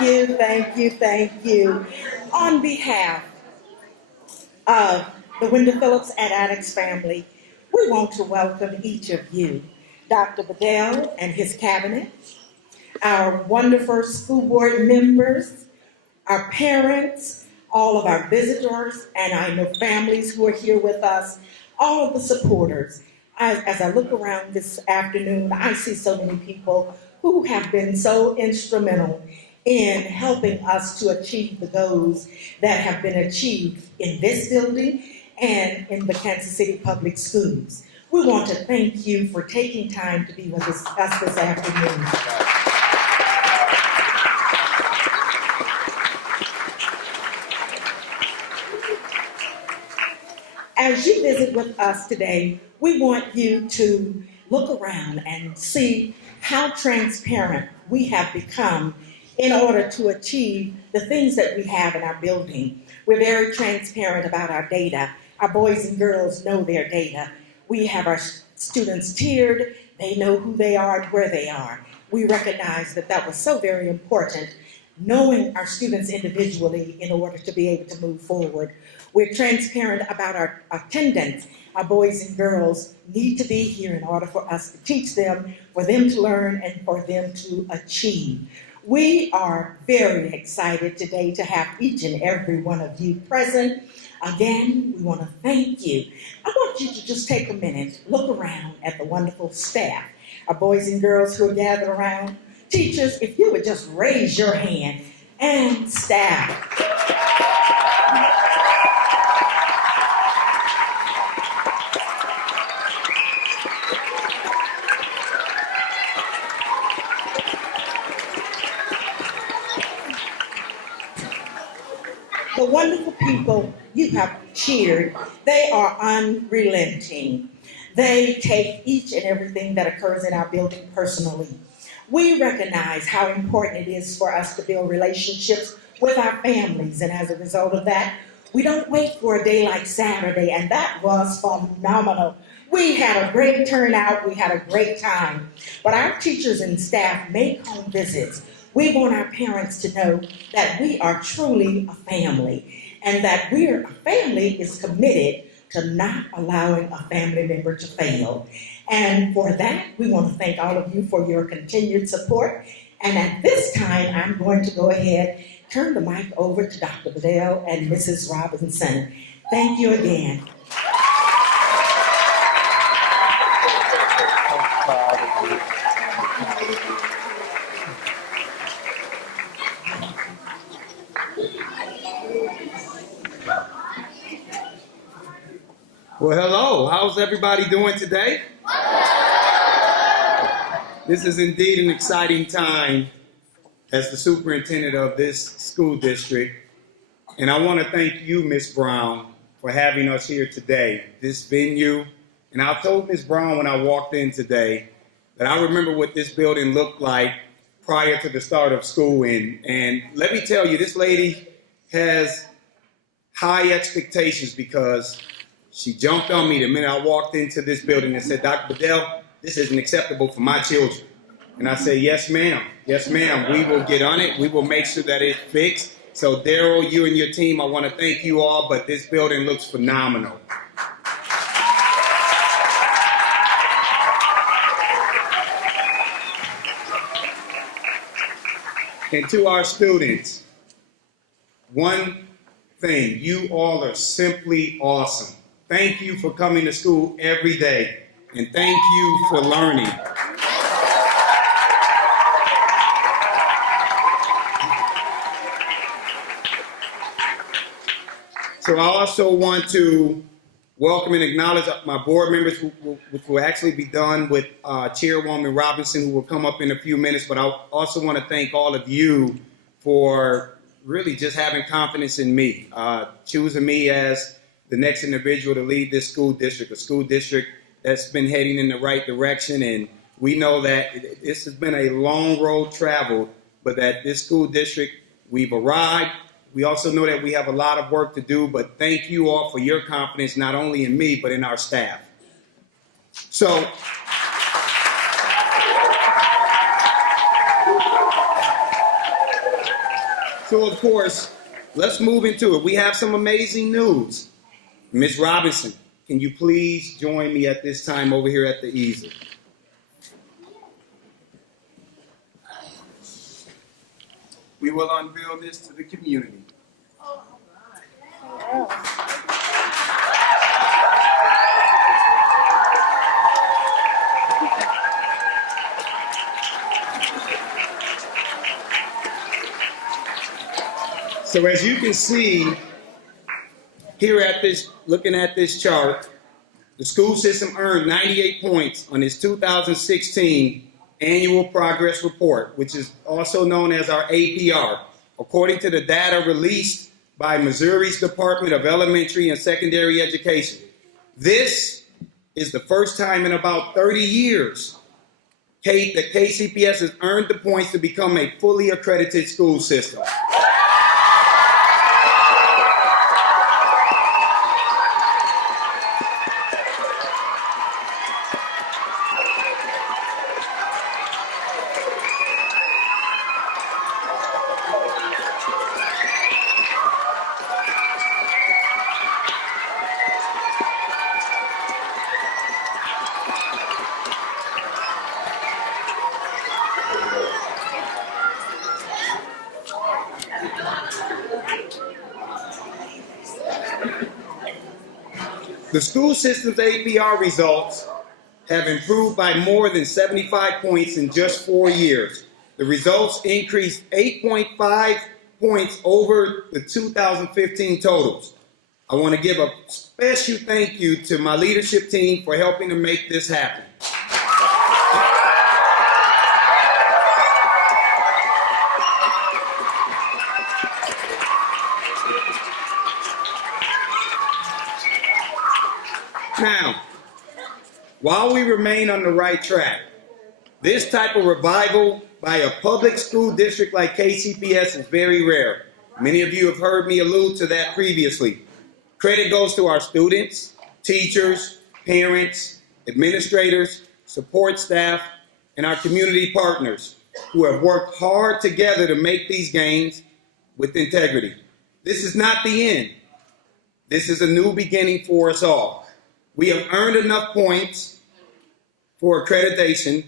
thank you. On behalf of the Wendell Phillips and Attucks family, we want to welcome each of you, Dr. Bedell and his cabinet, our wonderful school board members, our parents, all of our visitors, and I know families who are here with us, all of the supporters. As I look around this afternoon, I see so many people who have been so instrumental in helping us to achieve the goals that have been achieved in this building and in the Kansas City Public Schools. We want to thank you for taking time to be with us this afternoon. As you visit with us today, we want you to look around and see how transparent we have become in order to achieve the things that we have in our building. We're very transparent about our data. Our boys and girls know their data. We have our students tiered. They know who they are and where they are. We recognize that that was so very important, knowing our students individually in order to be able to move forward. We're transparent about our attendance. Our boys and girls need to be here in order for us to teach them, for them to learn, and for them to achieve. We are very excited today to have each and every one of you present. Again, we want to thank you. I want you to just take a minute, look around at the wonderful staff, our boys and girls who are gathered around. Teachers, if you would just raise your hand, and staff. The wonderful people you have cheered, they are unrelenting. They take each and everything that occurs in our building personally. We recognize how important it is for us to build relationships with our families, and as a result of that, we don't wait for a day like Saturday, and that was phenomenal. We had a great turnout, we had a great time, but our teachers and staff make home visits. We want our parents to know that we are truly a family, and that a family is committed to not allowing a family member to fail. And for that, we want to thank all of you for your continued support. And at this time, I'm going to go ahead, turn the mic over to Dr. Bedell and Mrs. Robinson. Thank you again. Well, hello. How's everybody doing today? This is indeed an exciting time as the superintendent of this school district. And I want to thank you, Ms. Brown, for having us here today, this venue. And I told Ms. Brown when I walked in today that I remember what this building looked like prior to the start of school. And let me tell you, this lady has high expectations because she jumped on me the minute I walked into this building and said, Dr. Bedell, this isn't acceptable for my children. And I said, yes, ma'am. Yes, ma'am. We will get on it. We will make sure that it's fixed. So, Daryl, you and your team, I want to thank you all, but this building looks phenomenal. And to our students, one thing, you all are simply awesome. Thank you for coming to school every day, and thank you for learning. So I also want to welcome and acknowledge my board members, which will actually be done with Chairwoman Robinson, who will come up in a few minutes, but I also want to thank all of you for really just having confidence in me, choosing me as the next individual to lead this school district, a school district that's been heading in the right direction. And we know that this has been a long road traveled, but that this school district, we've arrived. We also know that we have a lot of work to do, but thank you all for your confidence, not only in me, but in our staff. So, So, of course, let's move into it. We have some amazing news. Ms. Robinson, can you please join me at this time over here at the easel? We will unveil this to the community. So as you can see here at this, looking at this chart, the school system earned 98 points on its 2016 Annual Progress Report, which is also known as our APR, according to the data released by Missouri's Department of Elementary and Secondary Education. This is the first time in about 30 years that KCPS has earned the points to become a fully accredited school system. The school system's APR results have improved by more than 75 points in just 4 years. The results increased 8.5 points over the 2015 totals. I want to give a special thank you to my leadership team for helping to make this happen. Now, while we remain on the right track, this type of revival by a public school district like KCPS is very rare. Many of you have heard me allude to that previously. Credit goes to our students, teachers, parents, administrators, support staff, and our community partners who have worked hard together to make these gains with integrity. This is not the end. This is a new beginning for us all. We have earned enough points for accreditation.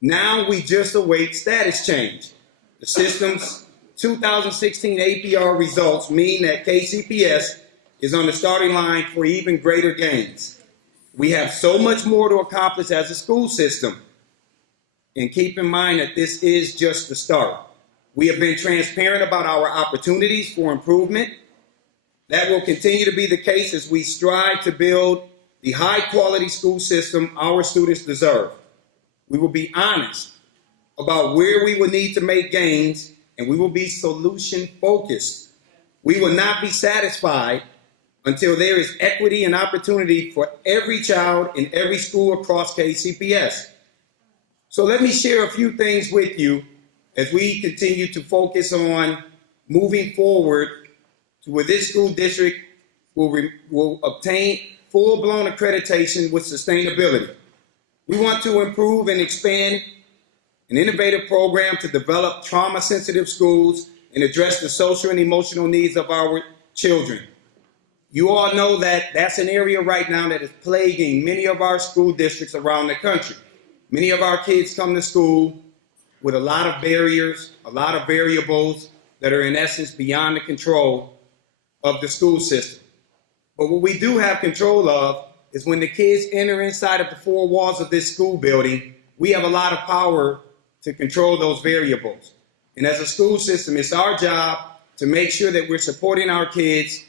Now we just await status change. The system's 2016 APR results mean that KCPS is on the starting line for even greater gains. We have so much more to accomplish as a school system. And keep in mind that this is just the start. We have been transparent about our opportunities for improvement. That will continue to be the case as we strive to build the high-quality school system our students deserve. We will be honest about where we will need to make gains, and we will be solution-focused. We will not be satisfied until there is equity and opportunity for every child in every school across KCPS. So let me share a few things with you as we continue to focus on moving forward to where this school district will obtain full-blown accreditation with sustainability. We want to improve and expand an innovative program to develop trauma-sensitive schools and address the social and emotional needs of our children. You all know that that's an area right now that is plaguing many of our school districts around the country. Many of our kids come to school with a lot of barriers, a lot of variables that are in essence beyond the control of the school system. But what we do have control of is when the kids enter inside of the four walls of this school building, we have a lot of power to control those variables. And as a school system, it's our job to make sure that we're supporting our kids,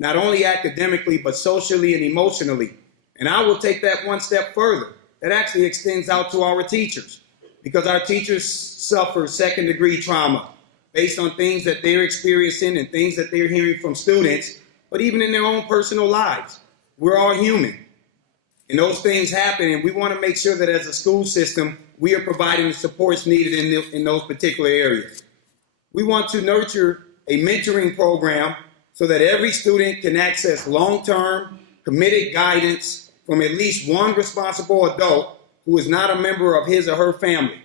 not only academically, but socially and emotionally. And I will take that one step further. That actually extends out to our teachers, because our teachers suffer second-degree trauma based on things that they're experiencing and things that they're hearing from students, but even in their own personal lives. We're all human, and those things happen, and we want to make sure that as a school system, we are providing the supports needed in those particular areas. We want to nurture a mentoring program so that every student can access long-term, committed guidance from at least one responsible adult who is not a member of his or her family.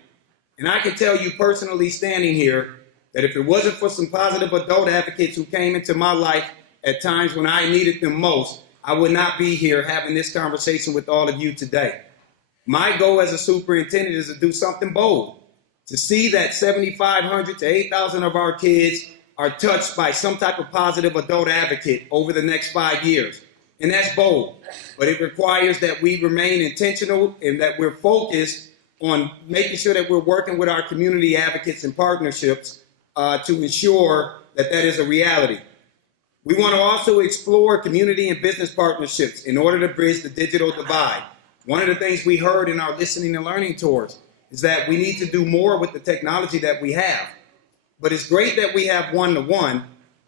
And I can tell you personally, standing here, that if it wasn't for some positive adult advocates who came into my life at times when I needed them most, I would not be here having this conversation with all of you today. My goal as a superintendent is to do something bold, to see that 7,500 to 8,000 of our kids are touched by some type of positive adult advocate over the next 5 years. And that's bold, but it requires that we remain intentional and that we're focused on making sure that we're working with our community advocates and partnerships to ensure that that is a reality. We want to also explore community and business partnerships in order to bridge the digital divide. One of the things we heard in our listening and learning tours is that we need to do more with the technology that we have. But it's great that we have one-to-one.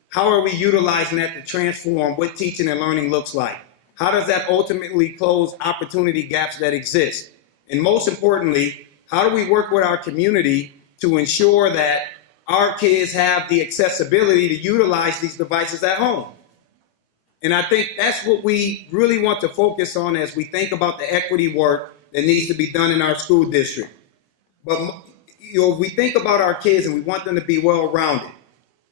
How are we utilizing that to transform what teaching and learning looks like? How does that ultimately close opportunity gaps that exist? And most importantly, how do we work with our community to ensure that our kids have the accessibility to utilize these devices at home? And I think that's what we really want to focus on as we think about the equity work that needs to be done in our school district. But we think about our kids and we want them to be well-rounded.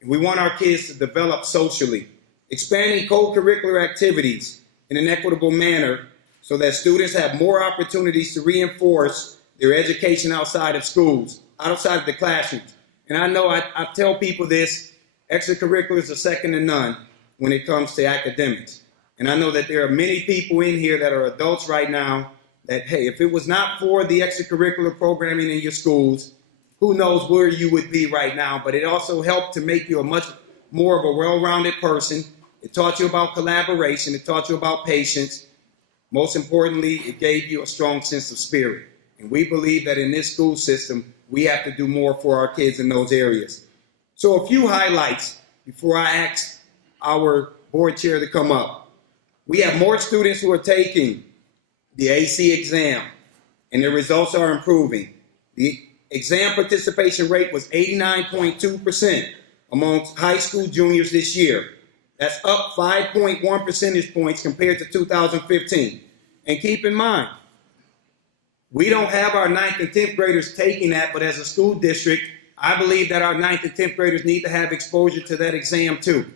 We want our kids to develop socially, expanding co-curricular activities in an equitable manner so that students have more opportunities to reinforce their education outside of schools, outside of the classrooms. And I know I tell people this, extracurriculars are second to none when it comes to academics. And I know that there are many people in here that are adults right now that, hey, if it was not for the extracurricular programming in your schools, who knows where you would be right now. But it also helped to make you a much more of a well-rounded person. It taught you about collaboration. It taught you about patience. Most importantly, it gave you a strong sense of spirit. And we believe that in this school system, we have to do more for our kids in those areas. So a few highlights before I ask our board chair to come up. We have more students who are taking the AC exam, and the results are improving. The exam participation rate was 89.2% amongst high school juniors this year. That's up 5.1 percentage points compared to 2015. And keep in mind, we don't have our 9th and 10th graders taking that, but as a school district, I believe that our 9th and 10th graders need to have exposure to that exam too.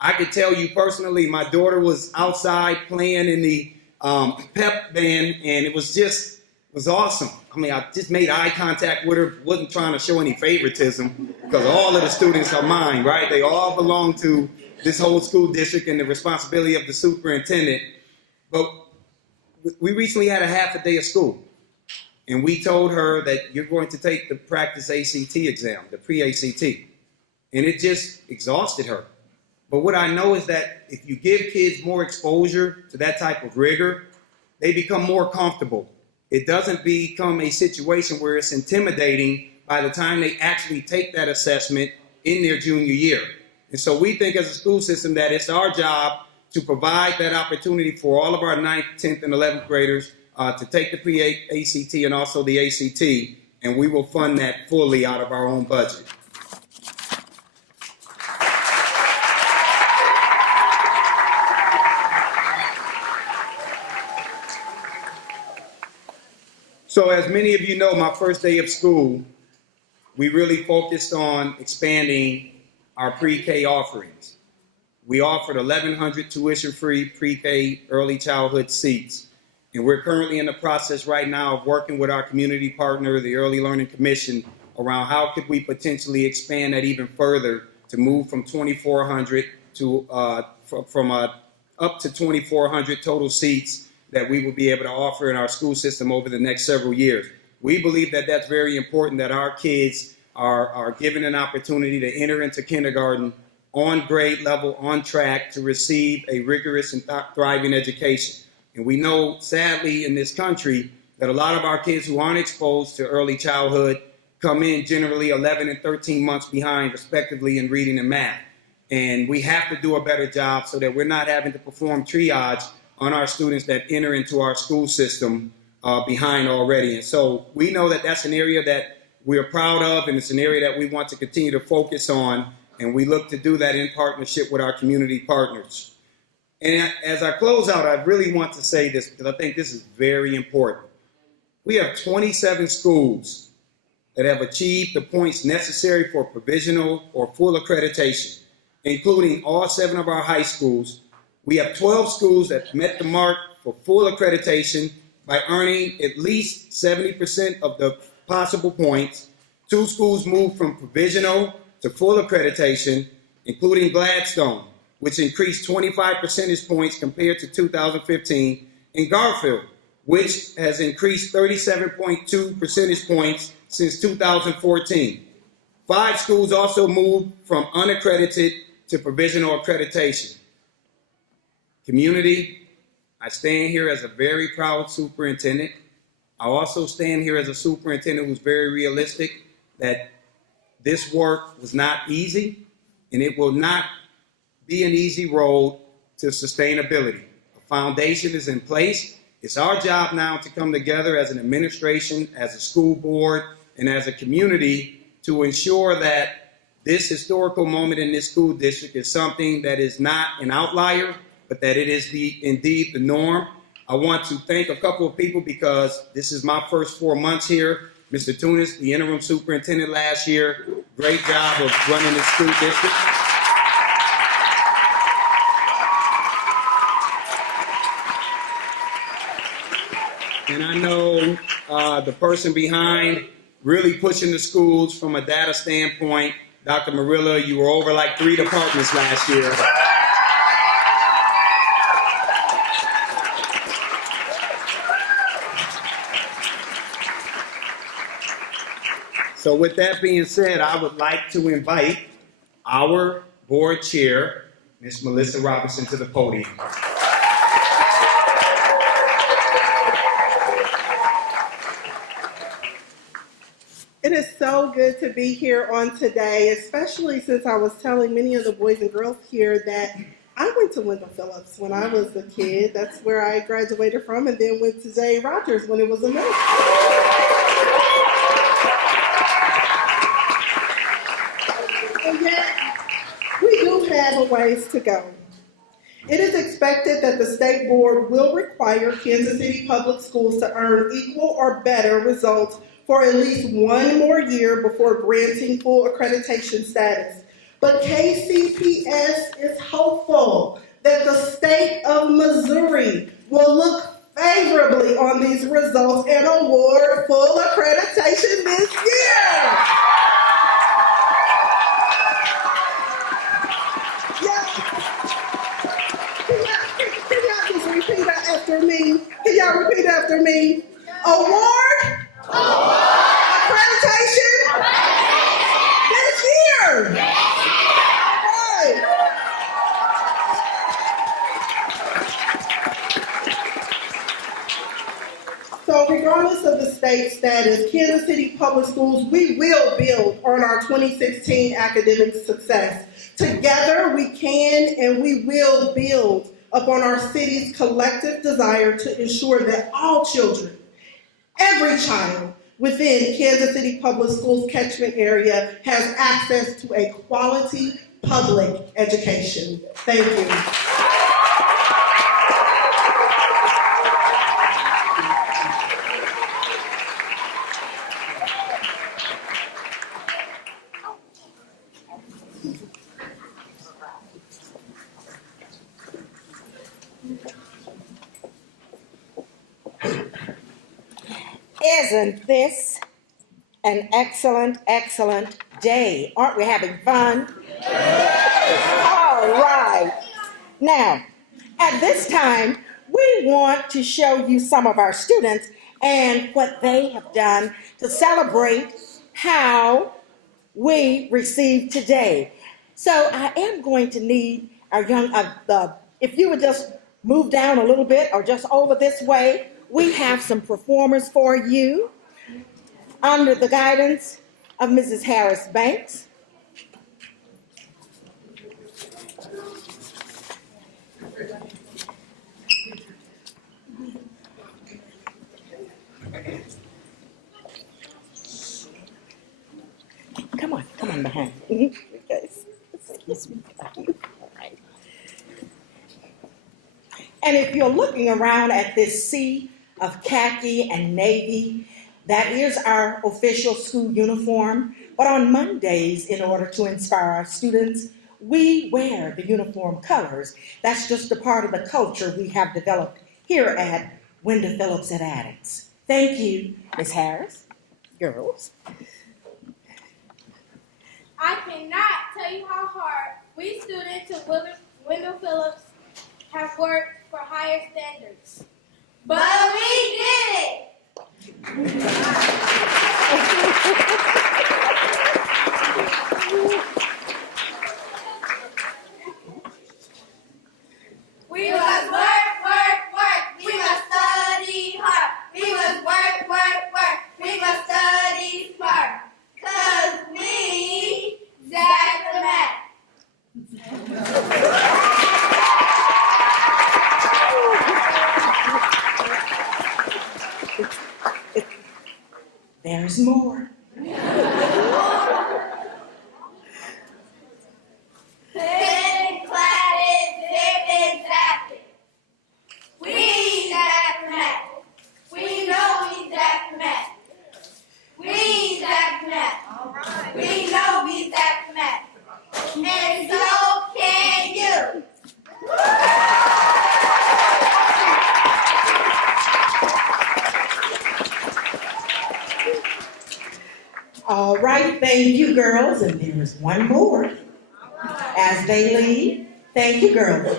I could tell you personally, my daughter was outside playing in the pep band, and it was awesome. I mean, I just made eye contact with her, wasn't trying to show any favoritism, because all of the students are mine, right? They all belong to this whole school district and the responsibility of the superintendent. But we recently had a half a day of school, and we told her that you're going to take the practice ACT exam, the pre-ACT, and it just exhausted her. But what I know is that if you give kids more exposure to that type of rigor, they become more comfortable. It doesn't become a situation where it's intimidating by the time they actually take that assessment in their junior year. And so we think as a school system that it's our job to provide that opportunity for all of our 9th, 10th, and 11th graders to take the pre-ACT and also the ACT, and we will fund that fully out of our own budget. So as many of you know, my first day of school, we really focused on expanding our pre-K offerings. We offered 1,100 tuition-free pre-K early childhood seats. And we're currently in the process right now of working with our community partner, the Early Learning Commission, around how could we potentially expand that even further to move from 2,400 to up to 2,400 total seats that we will be able to offer in our school system over the next several years. We believe that that's very important, that our kids are given an opportunity to enter into kindergarten on grade level, on track to receive a rigorous and thriving education. And we know, sadly, in this country, that a lot of our kids who aren't exposed to early childhood come in generally 11 and 13 months behind, respectively, in reading and math. And we have to do a better job so that we're not having to perform triage on our students that enter into our school system behind already. And so we know that that's an area that we're proud of, and it's an area that we want to continue to focus on, and we look to do that in partnership with our community partners. And as I close out, I really want to say this because I think this is very important. We have 27 schools that have achieved the points necessary for provisional or full accreditation, including all 7 of our high schools. We have 12 schools that met the mark for full accreditation by earning at least 70% of the possible points. 2 schools moved from provisional to full accreditation, including Gladstone, which increased 25 percentage points compared to 2015, and Garfield, which has increased 37.2 percentage points since 2014. 5 schools also moved from unaccredited to provisional accreditation. Community, I stand here as a very proud superintendent. I also stand here as a superintendent who's very realistic that this work was not easy, and it will not be an easy road to sustainability. A foundation is in place. It's our job now to come together as an administration, as a school board, and as a community to ensure that this historical moment in this school district is something that is not an outlier, but that it is indeed the norm. I want to thank a couple of people because this is my first 4 months here. Mr. Tunis, the interim superintendent last year, great job of running the school district. And I know the person behind really pushing the schools from a data standpoint, Dr. Marilla, you were over like 3 departments last year. So with that being said, I would like to invite our board chair, Ms. Melissa Robinson, to the podium. It is so good to be here on today, especially since I was telling many of the boys and girls here that I went to Wendell Phillips when I was a kid. That's where I graduated from, and then went to J. Rogers when it was a middle school. And yet, we do have a ways to go. It is expected that the state board will require Kansas City Public Schools to earn equal or better results for at least 1 more year before granting full accreditation status. But KCPS is hopeful that the state of Missouri will look favorably on these results and award full accreditation this year. Can y'all just repeat that after me? Can y'all repeat after me? Award accreditation this year. All right. So regardless of the state status, Kansas City Public Schools, we will build on our 2016 academic success. Together we can and we will build upon our city's collective desire to ensure that all children, every child within Kansas City Public Schools catchment area has access to a quality public education. Thank you. Isn't this an excellent, excellent day? Aren't we having fun? All right. Now, at this time, we want to show you some of our students and what they have done to celebrate how we received today. So I am going to need our young, if you would just move down a little bit or just over this way, we have some performers for you under the guidance of Mrs. Harris Banks. Come on behind. Excuse me. All right. And if you're looking around at this sea of khaki and navy, That is our official school uniform, but on Mondays, in order to inspire our students, we wear the uniform colors. That's just a part of the culture we have developed here at Wendell Phillips at Attucks. Thank you, Ms. Harris. Girls. I cannot tell you how hard we students of Wendell Phillips have worked for higher standards. But we did it! We must work. We must study hard. We must work. We must study smart. 'Cause we Zach the Mac. There's more. Thin, cladded, zip, and zapped. We Zach the Mac. We know we Zach the Mac. We Zach the Mac. We know we Zach the Mac. And so can you. All right, thank you, girls. And there is one more. As they leave, thank you, girls.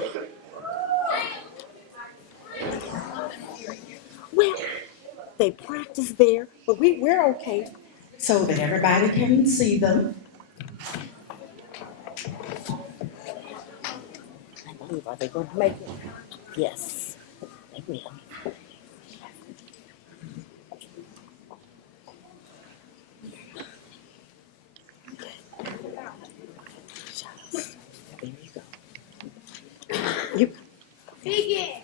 Well, they practice there, but we're okay, so that everybody can see them. I believe, are they going to make it? Yes, they will. There you go. You. Begin.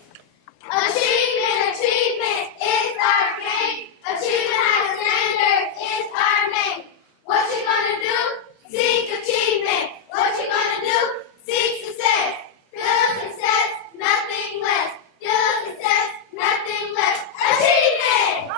Achievement is our game. Achievement has a standard is our name. What you gonna do? Seek achievement. What you gonna do? Seek success. Feel success, nothing less. Feel success, nothing less. Achievement!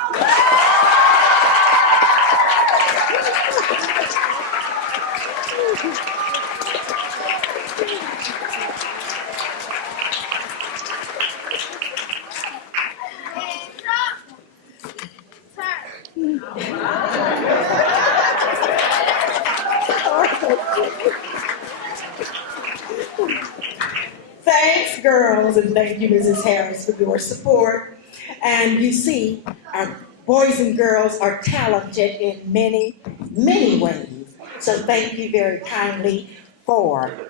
Thanks, girls, and thank you, Mrs. Harris, for your support. And you see, our boys and girls are talented in many, many ways. So thank you very kindly for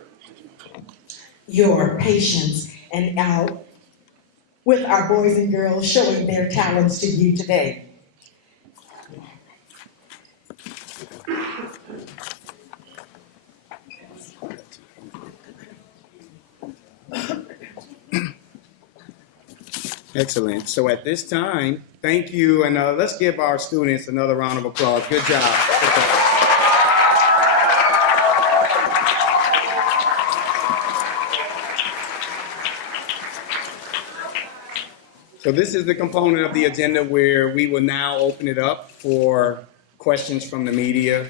your patience and with our boys and girls showing their talents to you today. Excellent. So at this time, thank you, and let's give our students another round of applause. Good job. Good job. So this is the component of the agenda where we will now open it up for questions from the media.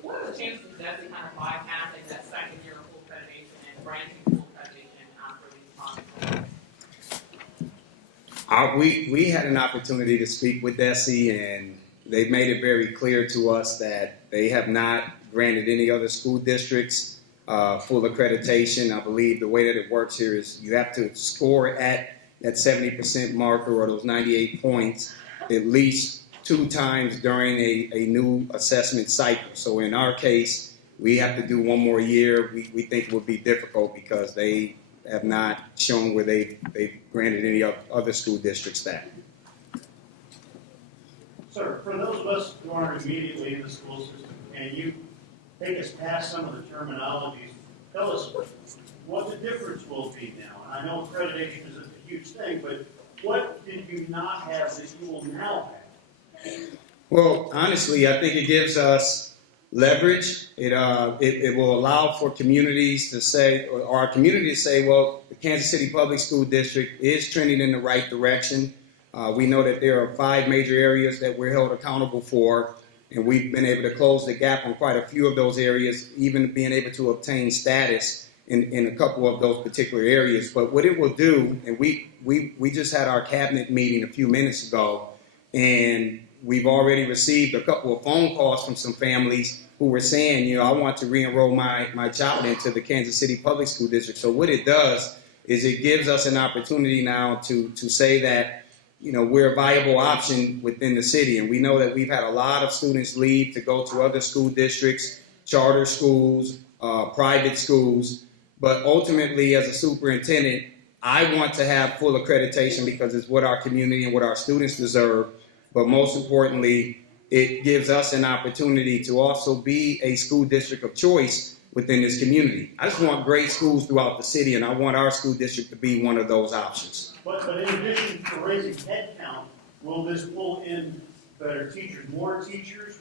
What are the chances that they kind of bypassing that second year of full accreditation and granting full accreditation for these concepts? We had an opportunity to speak with DESE, and they've made it very clear to us that they have not granted any other school districts full accreditation. I believe the way that it works here is you have to score at that 70% marker or those 98 points at least 2 times during a new assessment cycle. So in our case, we have to do one more year. We think it would be difficult because they have not shown where they've granted any other school districts that. Sir, for those of us who aren't immediately in the school system, can you take us past some of the terminologies? Tell us what the difference will be now. And I know accreditation is a huge thing, but what did you not have that you will now have? Well, honestly, I think it gives us leverage. It will allow for communities to say, or our community to say, well, the Kansas City Public School District is trending in the right direction. We know that there are 5 major areas that we're held accountable for, and we've been able to close the gap on quite a few of those areas, even being able to obtain status in a couple of those particular areas. But what it will do, and we just had our cabinet meeting a few minutes ago, and we've already received a couple of phone calls from some families who were saying, I want to re-enroll my child into the Kansas City Public School District. So what it does is it gives us an opportunity now to say that, we're a viable option within the city. And we know that we've had a lot of students leave to go to other school districts, charter schools, private schools. But ultimately, as a superintendent, I want to have full accreditation because it's what our community and what our students deserve. But most importantly, it gives us an opportunity to also be a school district of choice within this community. I just want great schools throughout the city, and I want our school district to be one of those options. But in addition to raising head count, will this pull in better teachers, more teachers?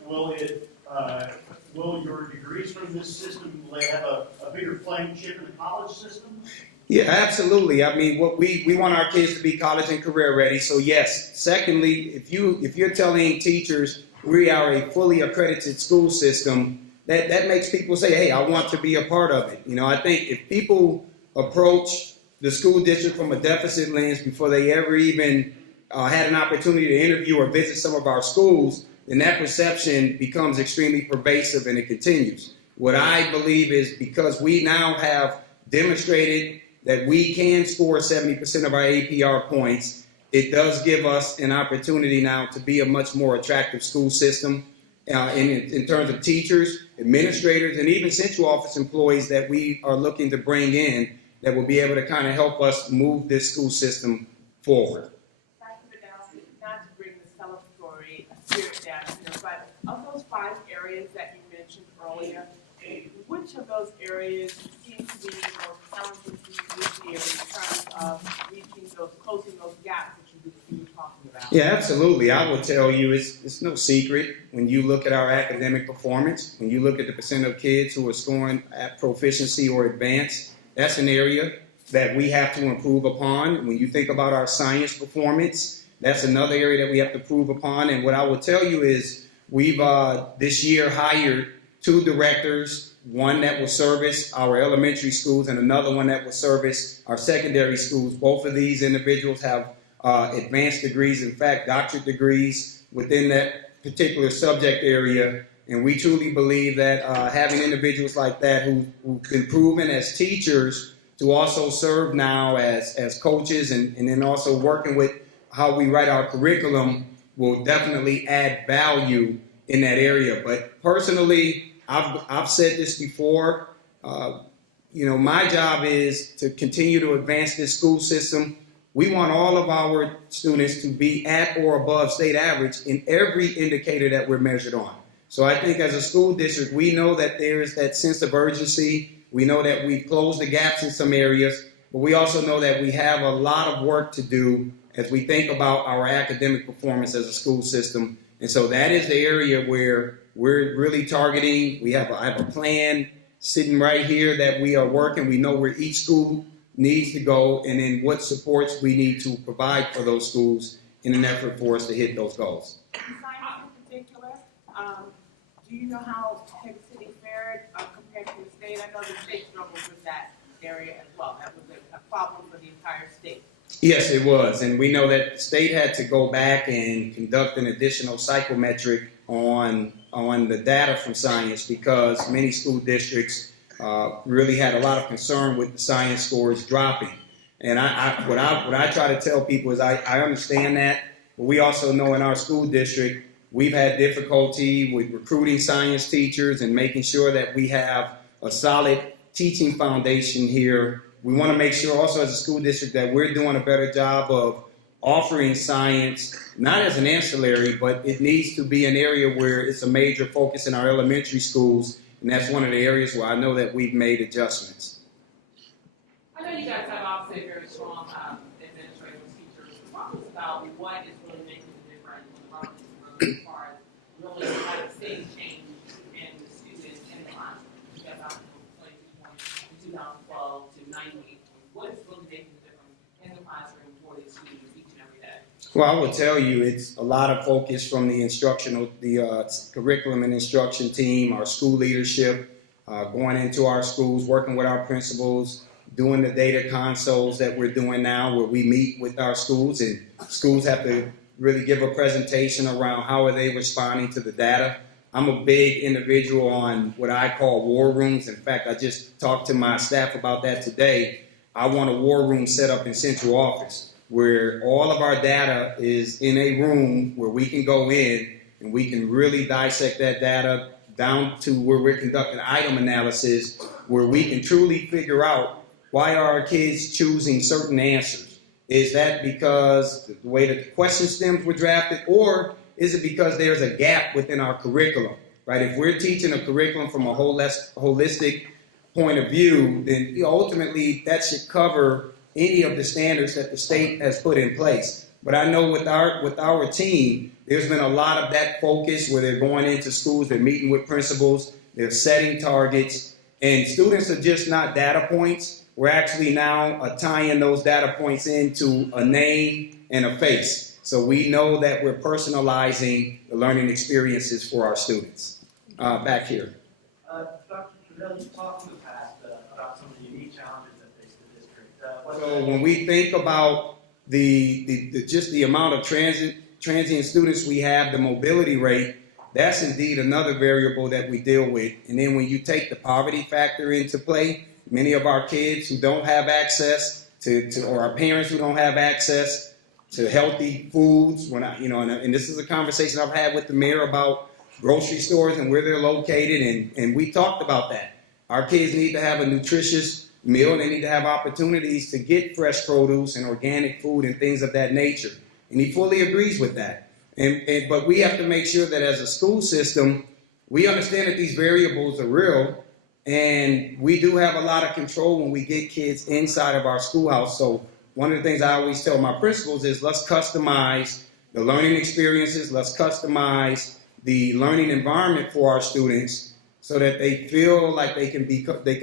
Will your degrees from this system, will they have a bigger playing chip in the college system? Yeah, absolutely. I mean, what we want our kids to be college and career ready. So yes. Secondly, if you're telling teachers we are a fully accredited school system, that makes people say, hey, I want to be a part of it. I think if people approach the school district from a deficit lens before they ever even had an opportunity to interview or visit some of our schools, then that perception becomes extremely pervasive and it continues. What I believe is because we now have demonstrated that we can score 70% of our APR points, it does give us an opportunity now to be a much more attractive school system in terms of teachers, administrators, and even central office employees that we are looking to bring in that will be able to kind of help us move this school system forward. Dr. Bedell, not to bring the celebratory spirit down, but of those 5 areas that you mentioned earlier, which of those areas seem to be more challenging for you this year in terms of closing those gaps that you were talking about? Yeah, absolutely. I will tell you, it's no secret when you look at our academic performance, when you look at the percent of kids who are scoring at proficiency or advanced, that's an area that we have to improve upon. When you think about our science performance, that's another area that we have to improve upon. And what I will tell you is we've this year hired 2 directors, one that will service our elementary schools and another one that will service our secondary schools. Both of these individuals have advanced degrees, in fact, doctorate degrees within that particular subject area. And we truly believe that having individuals like that who've been proven as teachers to also serve now as coaches and then also working with how we write our curriculum will definitely add value in that area. But personally, I've said this before, my job is to continue to advance this school system. We want all of our students to be at or above state average in every indicator that we're measured on. So I think as a school district, we know that there is that sense of urgency. We know that we've closed the gaps in some areas, but we also know that we have a lot of work to do as we think about our academic performance as a school system. And so that is the area where we're really targeting. I have a plan sitting right here that we are working. We know where each school needs to go and then what supports we need to provide for those schools in an effort for us to hit those goals. Science in particular, do you know how Kansas City fared compared to the state? I know the state struggled with that area as well. That was a problem for the entire state. Yes, it was. And we know that the state had to go back and conduct an additional psychometric on the data from science because many school districts really had a lot of concern with the science scores dropping. And what I try to tell people is I understand that, but we also know in our school district we've had difficulty with recruiting science teachers and making sure that we have a solid teaching foundation here. We want to make sure also as a school district that we're doing a better job of offering science, not as an ancillary, but it needs to be an area where it's a major focus in our elementary schools, and that's one of the areas where I know that we've made adjustments. I know you guys have obviously a very strong administrators, teachers. Talk to us about what is really making the difference as far as really seeing change in the Well, I will tell you, it's a lot of focus from the curriculum and instruction team, our school leadership, going into our schools, working with our principals, doing the data consoles that we're doing now, where we meet with our schools, and schools have to really give a presentation around how are they responding to the data. I'm a big individual on what I call war rooms. In fact, I just talked to my staff about that today. I want a war room set up in central office where all of our data is in a room where we can go in and we can really dissect that data down to where we're conducting item analysis, where we can truly figure out why are our kids choosing certain answers. Is that because the way that the question stems were drafted, or is it because there's a gap within our curriculum, right? If we're teaching a curriculum from a holistic point of view, then ultimately that should cover any of the standards that the state has put in place. But I know with our team, there's been a lot of that focus where they're going into schools, they're meeting with principals, they're setting targets, and students are just not data points. We're actually now tying those data points into a name and a face. So we know that we're personalizing the learning experiences for our students. Back here. Dr. Bedell, you talked in the past about some of the unique challenges that face the district. So when we think about just the amount of transient students we have, the mobility rate, that's indeed another variable that we deal with. And then when you take the poverty factor into play, many of our kids who don't have access or our parents who don't have access to healthy foods, and this is a conversation I've had with the mayor about grocery stores and where they're located, and we talked about that. Our kids need to have a nutritious meal, and they need to have opportunities to get fresh produce and organic food and things of that nature. And he fully agrees with that. But we have to make sure that as a school system, we understand that these variables are real, and we do have a lot of control when we get kids inside of our schoolhouse. So one of the things I always tell my principals is let's customize the learning experiences, let's customize the learning environment for our students so that they feel like they can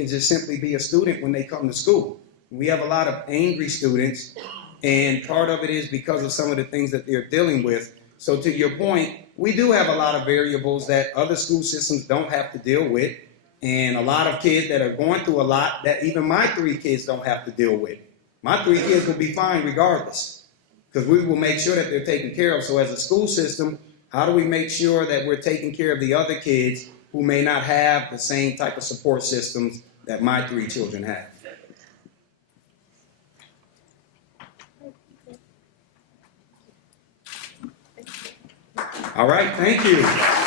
just simply be a student when they come to school. We have a lot of angry students, and part of it is because of some of the things that they're dealing with. So to your point, we do have a lot of variables that other school systems don't have to deal with, and a lot of kids that are going through a lot that even my 3 kids don't have to deal with. My 3 kids will be fine regardless, because we will make sure that they're taken care of. So as a school system, how do we make sure that we're taking care of the other kids who may not have the same type of support systems that my 3 children have? All right, thank you.